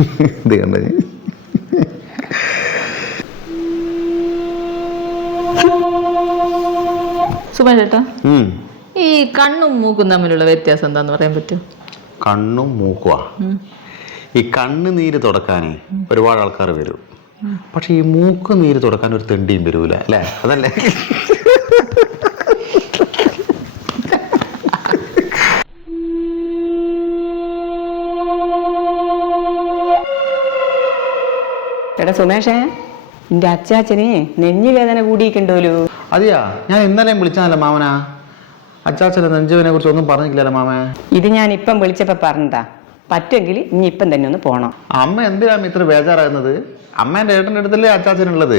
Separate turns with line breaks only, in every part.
ഇത്
കണ്ടത് ചേട്ടാ ഈ കണ്ണും മൂക്കും തമ്മിലുള്ള വ്യത്യാസം എന്താന്ന് പറയാൻ പറ്റുമോ?
കണ്ണും മൂക്കുവാ. ഈ കണ്ണ് നീര് തുടക്കാനേ ഒരുപാട് ആൾക്കാർ വരും. പക്ഷെ ഈ മൂക്ക് നീര് തുടക്കാൻ ഒരു തെണ്ടിയും വരൂല അല്ലേ? അതല്ലേ?
എടാ സുമേഷേ നിന്റെ അച്ചാച്ചനെ നെഞ്ഞു വേദന കൂടിയിട്ടുണ്ടോലു?
അതെയാ ഞാൻ ഇന്നലെയും വിളിച്ചാണല്ലോ മാമനാ? അച്ചാച്ചന്റെ നെഞ്ചുവിനെ കുറിച്ച് ഒന്നും പറഞ്ഞിട്ടില്ലല്ലോ മാമ.
ഇത് ഞാൻ ഇപ്പം വിളിച്ചപ്പോ പറഞ്ഞതാ. പറ്റുമെങ്കിൽ ഇനി ഇപ്പം തന്നെ ഒന്ന് പോണം.
അമ്മ എന്തിനാ ഇത്ര ബേജാറാകുന്നത്? അമ്മേന്റെ ഏട്ടന്റെ അടുത്തല്ലേ അച്ചാച്ചനുള്ളത്?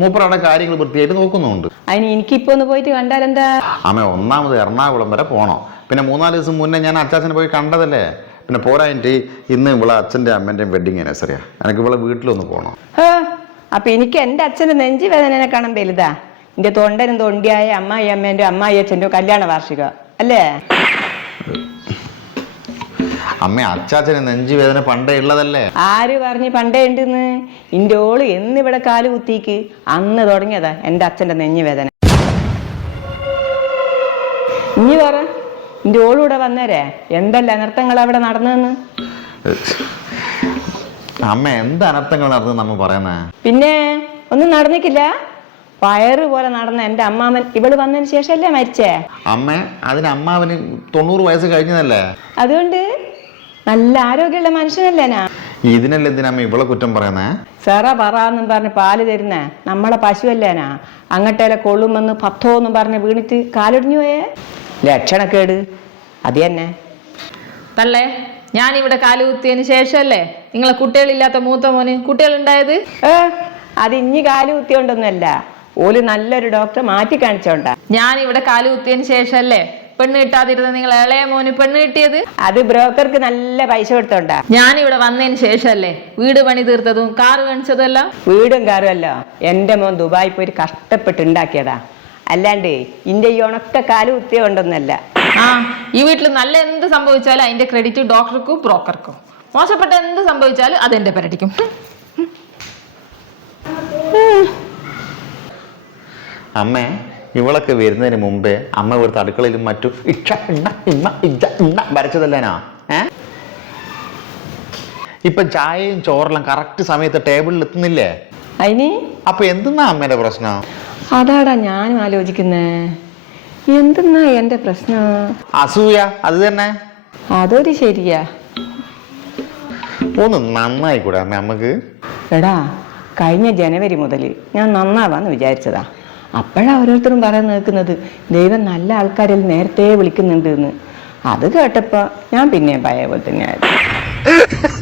മൂപ്പറവിടെ കാര്യങ്ങൾ വൃത്തിയായിട്ട് നോക്കുന്നുണ്ട്
അതിന് എനിക്കിപ്പോ ഒന്ന് പോയിട്ട് കണ്ടാലെന്താ?
അമ്മ ഒന്നാമത് എറണാകുളം വരെ പോണോ. പിന്നെ മൂന്നാൽ ദിവസം മുന്നേ ഞാൻ അച്ചാച്ചനെ പോയി കണ്ടതല്ലേ? പിന്നെ പോരായിട്ട് ഇന്ന് ഇവളെ അച്ഛന്റെ അമ്മേന്റെയും വെഡിങ് ആനിവേഴ്സറിയാ എനിക്ക് ഇവളെ വീട്ടിലൊന്ന് പോകണം
ഹേ, അപ്പൊ എനിക്ക് എന്റെ അച്ഛന്റെ നെഞ്ചി വേദനനെ കാണാൻ വലുതാ. എന്റെ തൊണ്ടനും തൊണ്ടിയായ അമ്മായി അമ്മേന്റെ അമ്മായി അച്ഛന്റെ കല്യാണ വാർഷികം അല്ലേ?
അമ്മ അച്ചാച്ചന് നെഞ്ചു വേദന പണ്ടേ ഉള്ളതല്ലേ?
ആര് പറഞ്ഞ് പണ്ടേ ഉണ്ടെന്ന്? ഇന്റെ ഓൾ എന്നിവിടെ കാൽ കുത്തിക്ക്. അന്ന് തുടങ്ങിയതാ എന്റെ അച്ഛന്റെ നെഞ്ഞു വേദന. ഇനി പറ. ഇന്റെ ഓളൂടെ വന്നേരെ. എന്തല്ല അനർത്ഥങ്ങൾ അവിടെ നടന്നെന്ന്
അമ്മ എന്ത് അനർത്ഥങ്ങൾ നടന്നു നമ്മ പറയുന്നേ?
പിന്നെ ഒന്നും നടന്നിക്കില്ല വയറ് പോലെ നടന്ന എന്റെ അമ്മാവൻ ഇവൾ വന്നതിന് ശേഷമല്ലേ മരിച്ചേ?
അമ്മ അതിന് അമ്മാവന് തൊണ്ണൂറ് വയസ്സ് കഴിഞ്ഞതല്ലേ?
അതുകൊണ്ട് നല്ല ആരോഗ്യമുള്ള മനുഷ്യനല്ലേ ഞാൻ.
ഇതിനല്ലേ എന്തിനമ്മ ഇവളെ കുറ്റം പറയുന്നേ?
സെറ പറന്നും പറഞ്ഞ് പാൽ തരുന്നേ. നമ്മളെ പശുവല്ലേനാ അങ്ങട്ടേലെ കൊള്ളുമെന്ന് പത്തോ എന്നും പറഞ്ഞ് വീണിട്ട് കാലൊടിഞ്ഞു പോയേ. ലക്ഷണക്കേട്. അത് തന്നെ.
തള്ളേ ഞാൻ ഇവിടെ കാലുകുത്തിയതിന് ശേഷമല്ലേ? നിങ്ങളെ കുട്ടികളില്ലാത്ത മൂത്ത മോന് കുട്ടികളുണ്ടായത്?
ഏ അത് ഇഞ്ഞി കാലുകുത്തിയോണ്ടൊന്നല്ല ഓൽ നല്ലൊരു ഡോക്ടറെ മാറ്റി കാണിച്ചോണ്ടാ.
ഞാൻ ഇവിടെ കാലുകുത്തിയതിന് ശേഷമല്ലേ? പെണ്ണ് കിട്ടാതിരുന്ന നിങ്ങൾ ഇളയ മോന് പെണ്ണ് കിട്ടിയത്?
അത് ബ്രോക്കർക്ക് നല്ല പൈസ കൊടുത്തോണ്ടാ.
ഞാൻ ഇവിടെ വന്നതിന് ശേഷമല്ലേ? വീട് പണി തീർത്തതും കാറ് കാണിച്ചതും എല്ലാം?
വീടും കാറും അല്ല എന്റെ മോൻ ദുബായി പോയി കഷ്ടപ്പെട്ട് ഉണ്ടാക്കിയതാ. അല്ലാണ്ട് ഇന്റെ ഈ ഉണക്ക കാൽ കുത്തിയോണ്ടൊന്നല്ല
ആ ഈ വീട്ടിൽ നല്ല എന്ത് സംഭവിച്ചാലും അതിന്റെ ക്രെഡിറ്റ് ഡോക്ടർക്കും ബ്രോക്കർക്കും മോശപ്പെട്ട എന്ത് സംഭവിച്ചാലും അത് എന്റെ പേരടിക്കും
അമ്മേ ഇവളൊക്കെ വരുന്നതിന് മുമ്പേ അമ്മ ഇവിടുത്തെ അടുക്കളയിലും മറ്റും ഇക്ഷ ഇണ്ണ ഇമ്മ ഇജ്ജ ഇണ്ണ വരച്ചതല്ലേനാ? ഏ? ഇപ്പൊ ചായയും ചോറെല്ലാം കറക്റ്റ് സമയത്ത് ടേബിളിൽ എത്തുന്നില്ലേ?
അതിന്
അപ്പൊ എന്തെന്നാ അമ്മേന്റെ പ്രശ്നം?
അതാടാ ഞാനും ആലോചിക്കുന്നേ. എന്തെന്നാ എന്റെ പ്രശ്നം?
അസൂയ അത് തന്നെ.
അതൊരു ശരിയാ.
ഒന്ന് നന്നായി കൂടാ നമുക്ക്.
എടാ കഴിഞ്ഞ ജനുവരി മുതൽ ഞാൻ നന്നാവാന്ന് വിചാരിച്ചതാ. അപ്പോഴാ ഓരോരുത്തരും പറയാൻ നിൽക്കുന്നത് ദൈവം നല്ല ആൾക്കാരിൽ നേരത്തെ വിളിക്കുന്നുണ്ട് എന്ന് അത് കേട്ടപ്പോ ഞാൻ പിന്നെ പഴയ പോലെ തന്നെ ആയത്